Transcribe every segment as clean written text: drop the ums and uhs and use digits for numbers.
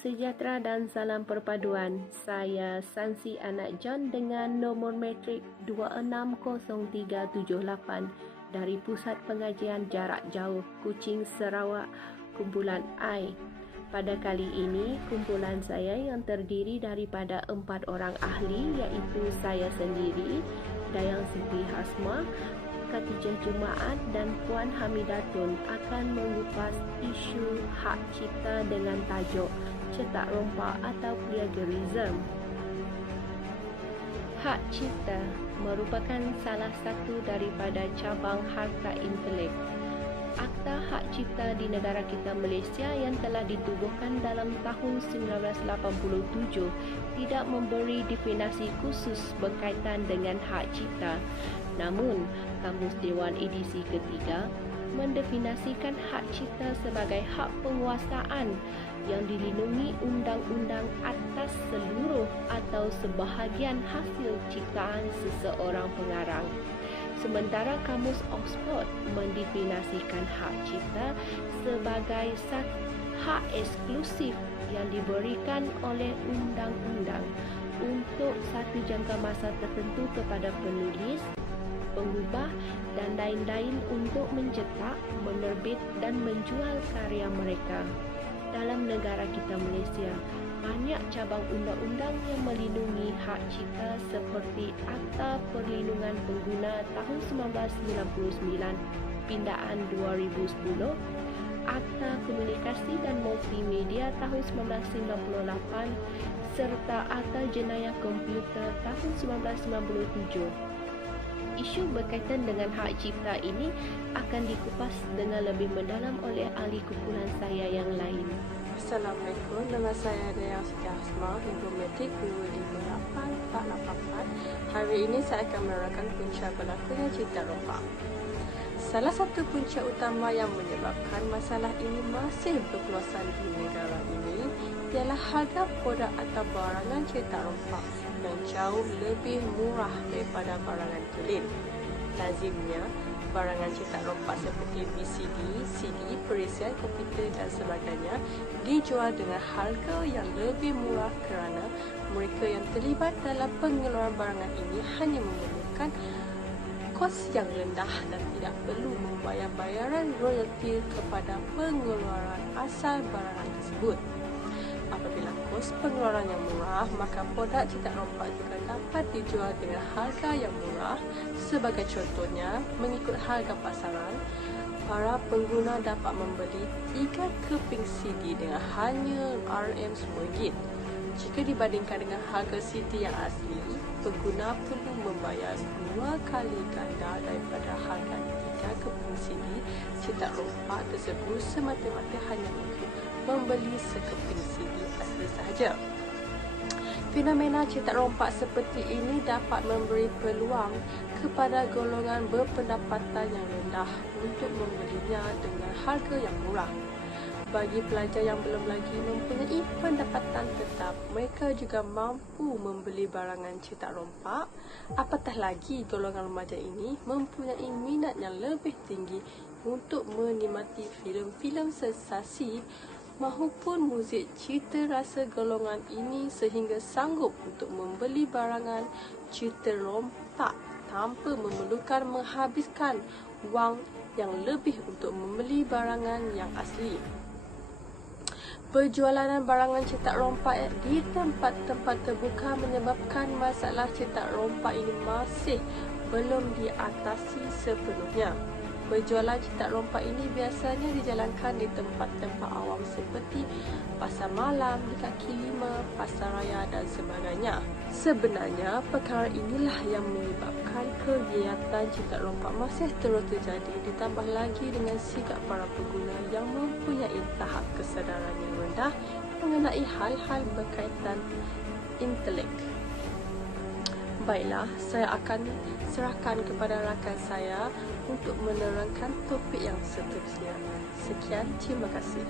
sejahtera dan salam perpaduan. Saya Sansi Anak John dengan nomor metrik 260378 dari Pusat Pengajian Jarak Jauh Kuching, Sarawak, kumpulan I. Pada kali ini, kumpulan saya yang terdiri daripada 4 orang ahli iaitu saya sendiri, Dayang Siti Hasma, Khatijah Jumaat dan Puan Hamidatun akan mengupas isu hak cipta dengan tajuk cetak rompak atau plagiarism. Hak cipta merupakan salah satu daripada cabang harta intelek. Akta Hak Cipta di negara kita Malaysia yang telah ditubuhkan dalam tahun 1987 tidak memberi definisi khusus berkaitan dengan hak cipta. Namun, Kamus Dewan edisi ketiga mendefinisikan hak cipta sebagai hak penguasaan yang dilindungi undang-undang atas seluruh atau sebahagian hasil ciptaan seseorang pengarang. Sementara Kamus Oxford mendefinisikan hak cipta sebagai hak eksklusif yang diberikan oleh undang-undang untuk satu jangka masa tertentu kepada penulis, pengubah dan lain-lain untuk mencetak, menerbit dan menjual karya mereka. Dalam negara kita Malaysia, banyak cabang undang-undang yang melindungi hak cipta seperti Akta Perlindungan Pengguna tahun 1999, Pindaan 2010, Akta Komunikasi dan Multimedia tahun 1998 serta Akta Jenayah Komputer tahun 1997. Isu berkaitan dengan hak cipta ini akan dikupas dengan lebih mendalam oleh ahli kumpulan saya yang lain. Assalamualaikum, nama saya Dayang Siti Hasma, Hidrometrik 258484. Hari ini saya akan menerangkan punca berlakunya cipta rompak. Salah satu punca utama yang menyebabkan masalah ini masih berkeluasan di negara ini ialah harga produk atau barangan cipta rompak yang jauh lebih murah daripada barangan tulen. Lazimnya, barangan cetak rompak seperti VCD, CD, perisian komputer dan sebagainya dijual dengan harga yang lebih murah kerana mereka yang terlibat dalam pengeluaran barangan ini hanya memerlukan kos yang rendah dan tidak perlu membayar bayaran royalti kepada pengeluaran asal barangan tersebut. Apabila kos pengeluaran yang murah, maka produk cetak rompak juga dapat dijual dengan harga yang murah. Sebagai contohnya, mengikut harga pasaran, para pengguna dapat membeli 3 keping CD dengan hanya RM10. Jika dibandingkan dengan harga CD yang asli, pengguna perlu membayar 2 kali ganda daripada harga 3 keping CD cetak rompak tersebut semata-mata hanya untuk membeli sekeping CD asli sahaja. Fenomena cetak rompak seperti ini dapat memberi peluang kepada golongan berpendapatan yang rendah untuk membelinya dengan harga yang murah. Bagi pelajar yang belum lagi mempunyai pendapatan tetap, mereka juga mampu membeli barangan cetak rompak. Apatah lagi golongan remaja ini mempunyai minat yang lebih tinggi untuk menikmati filem-filem sensasi maupun muzik cita rasa golongan ini sehingga sanggup untuk membeli barangan cita rompak tanpa memerlukan menghabiskan wang yang lebih untuk membeli barangan yang asli. Perjualan barangan cetak rompak di tempat-tempat terbuka menyebabkan masalah cetak rompak ini masih belum diatasi sepenuhnya. Perjualan cetak rompak ini biasanya dijalankan di tempat-tempat awam seperti pasar malam, di kaki lima, pasar raya dan sebagainya. Sebenarnya, perkara inilah yang menyebabkan kegiatan cetak rompak masih terus terjadi, ditambah lagi dengan sikap para pengguna yang mempunyai tahap kesedaran yang rendah mengenai hal-hal berkaitan intelek. Baiklah, saya akan serahkan kepada rakan saya untuk menerangkan topik yang seterusnya. Sekian, terima kasih.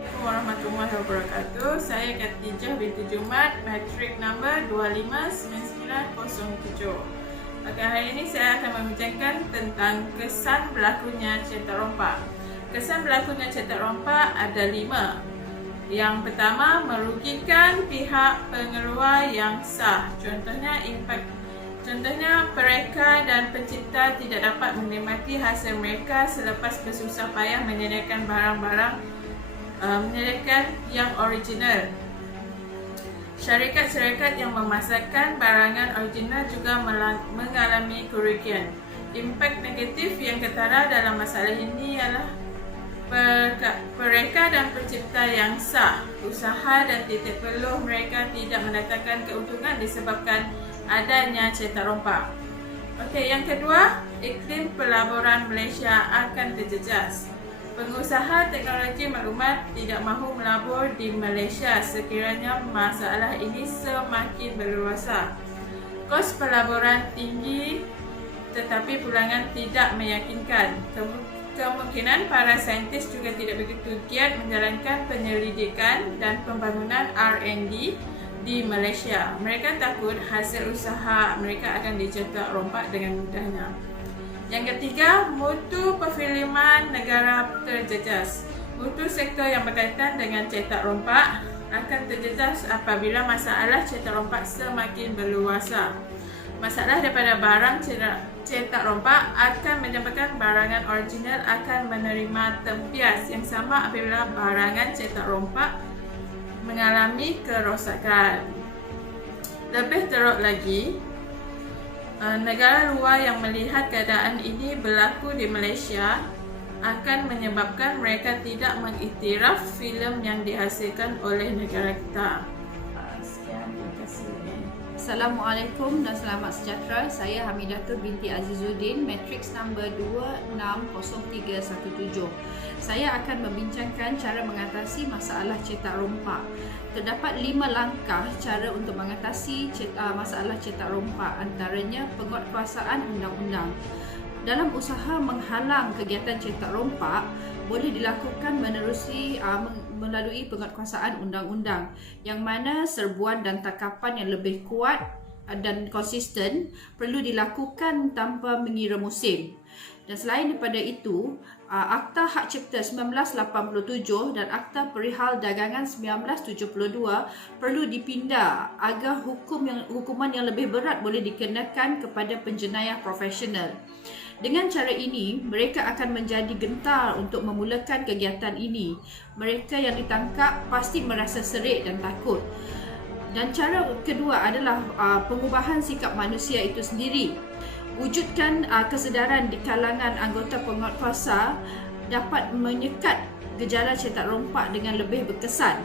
Assalamualaikum warahmatullahi wabarakatuh. Saya Khatijah binti Jumaat, matrik nombor 259907. Pada hari ini saya akan membincangkan tentang kesan berlakunya cetak rompak. Kesan berlakunya cetak rompak ada 5. Yang pertama, merugikan pihak pengeluar yang sah. Contohnya, mereka dan pencipta tidak dapat menikmati hasil mereka selepas bersusah payah menyediakan barang-barang yang original. Syarikat-syarikat yang memasarkan barangan original juga mengalami kerugian. Impak negatif yang ketara dalam masalah ini ialah mereka dan pencipta yang sah, usaha dan titik peluh mereka tidak mendatangkan keuntungan disebabkan adanya cetak rompak. Okey, yang kedua, iklim pelaburan Malaysia akan terjejas. Pengusaha teknologi maklumat tidak mahu melabur di Malaysia sekiranya masalah ini semakin berluasa. Kos pelaburan tinggi tetapi pulangan tidak meyakinkan. Kemungkinan para saintis juga tidak begitu giat menjalankan penyelidikan dan pembangunan R&D di Malaysia. Mereka takut hasil usaha mereka akan dicetak rompak dengan mudahnya. Yang ketiga, mutu perfilman negara terjejas. Mutu sektor yang berkaitan dengan cetak rompak akan terjejas apabila masalah cetak rompak semakin berluasa. Masalah daripada barang cetak rompak akan menyebabkan barangan original akan menerima tempias yang sama apabila barangan cetak rompak mengalami kerosakan. Lebih teruk lagi, negara luar yang melihat keadaan ini berlaku di Malaysia akan menyebabkan mereka tidak mengiktiraf filem yang dihasilkan oleh negara kita. Sekian, terima kasih. Assalamualaikum dan selamat sejahtera. Saya Hamidatul binti Azizuddin, matriks nombor 260317. Saya akan membincangkan cara mengatasi masalah cetak rompak. Terdapat 5 langkah cara untuk mengatasi masalah cetak rompak, antaranya penguatkuasaan undang-undang. Dalam usaha menghalang kegiatan cetak rompak boleh dilakukan melalui penguatkuasaan undang-undang, yang mana serbuan dan tangkapan yang lebih kuat dan konsisten perlu dilakukan tanpa mengira musim. Dan selain daripada itu, Akta Hak Cipta 1987 dan Akta Perihal Dagangan 1972 perlu dipindah agar hukuman yang lebih berat boleh dikenakan kepada penjenayah profesional. Dengan cara ini, mereka akan menjadi gentar untuk memulakan kegiatan ini. Mereka yang ditangkap pasti merasa serik dan takut. Dan cara kedua adalah pengubahan sikap manusia itu sendiri. Wujudkan kesedaran di kalangan anggota penguatkuasa dapat menyekat gejala cetak rompak dengan lebih berkesan.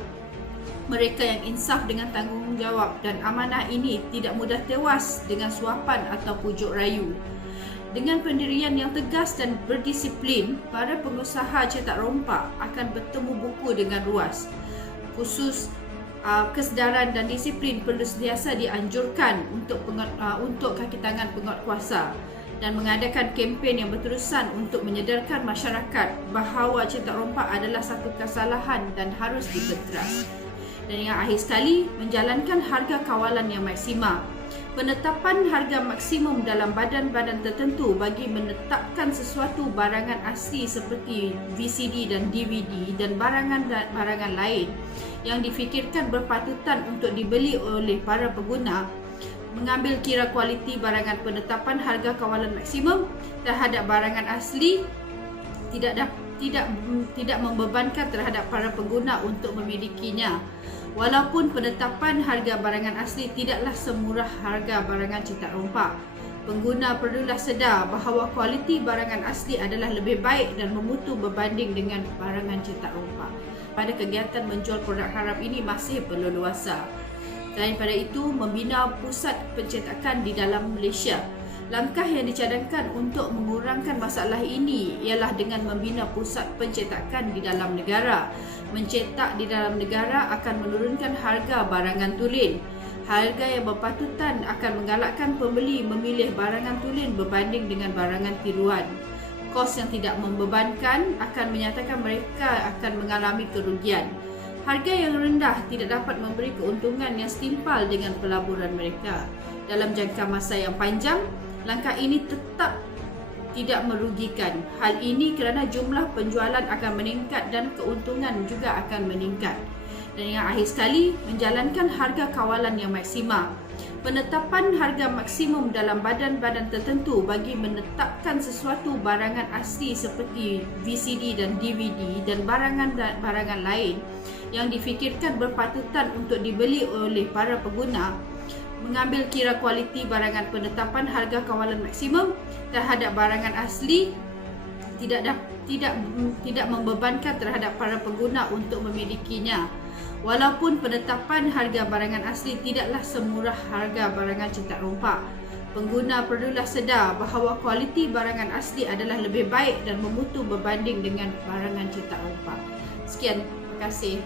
Mereka yang insaf dengan tanggungjawab dan amanah ini tidak mudah tewas dengan suapan atau pujuk rayu. Dengan pendirian yang tegas dan berdisiplin, para pengusaha cetak rompak akan bertemu buku dengan luas. Khusus kesedaran dan disiplin perlu sentiasa dianjurkan untuk kaki tangan penguatkuasa dan mengadakan kempen yang berterusan untuk menyedarkan masyarakat bahawa cetak rompak adalah satu kesalahan dan harus dibenteras. Dan yang akhir sekali, menjalankan harga kawalan yang maksima. Penetapan harga maksimum dalam badan-badan tertentu bagi menetapkan sesuatu barangan asli seperti VCD dan DVD dan barangan lain yang difikirkan berpatutan untuk dibeli oleh para pengguna, mengambil kira kualiti barangan. Penetapan harga kawalan maksimum terhadap barangan asli tidak membebankan terhadap para pengguna untuk memilikinya. Walaupun penetapan harga barangan asli tidaklah semurah harga barangan cetak rompak, pengguna perlulah sedar bahawa kualiti barangan asli adalah lebih baik dan memutu berbanding dengan barangan cetak rompak. Pada kegiatan menjual produk haram ini masih berleluasa. Selain pada itu, membina pusat pencetakan di dalam Malaysia. Langkah yang dicadangkan untuk mengurangkan masalah ini ialah dengan membina pusat pencetakan di dalam negara. Mencetak di dalam negara akan menurunkan harga barangan tulen. Harga yang berpatutan akan menggalakkan pembeli memilih barangan tulen berbanding dengan barangan tiruan. Kos yang tidak membebankan akan menyatakan mereka akan mengalami kerugian. Harga yang rendah tidak dapat memberi keuntungan yang setimpal dengan pelaburan mereka. Dalam jangka masa yang panjang, langkah ini tetap tidak merugikan. Hal ini kerana jumlah penjualan akan meningkat dan keuntungan juga akan meningkat. Dan yang akhir sekali, menjalankan harga kawalan yang maksima. Penetapan harga maksimum dalam badan-badan tertentu bagi menetapkan sesuatu barangan asli seperti VCD dan DVD dan barangan lain yang difikirkan berpatutan untuk dibeli oleh para pengguna, mengambil kira kualiti barangan. Penetapan harga kawalan maksimum terhadap barangan asli tidak membebankan terhadap para pengguna untuk memilikinya. Walaupun penetapan harga barangan asli tidaklah semurah harga barangan cetak rompak, pengguna perlulah sedar bahawa kualiti barangan asli adalah lebih baik dan memutu berbanding dengan barangan cetak rompak. Sekian, terima kasih.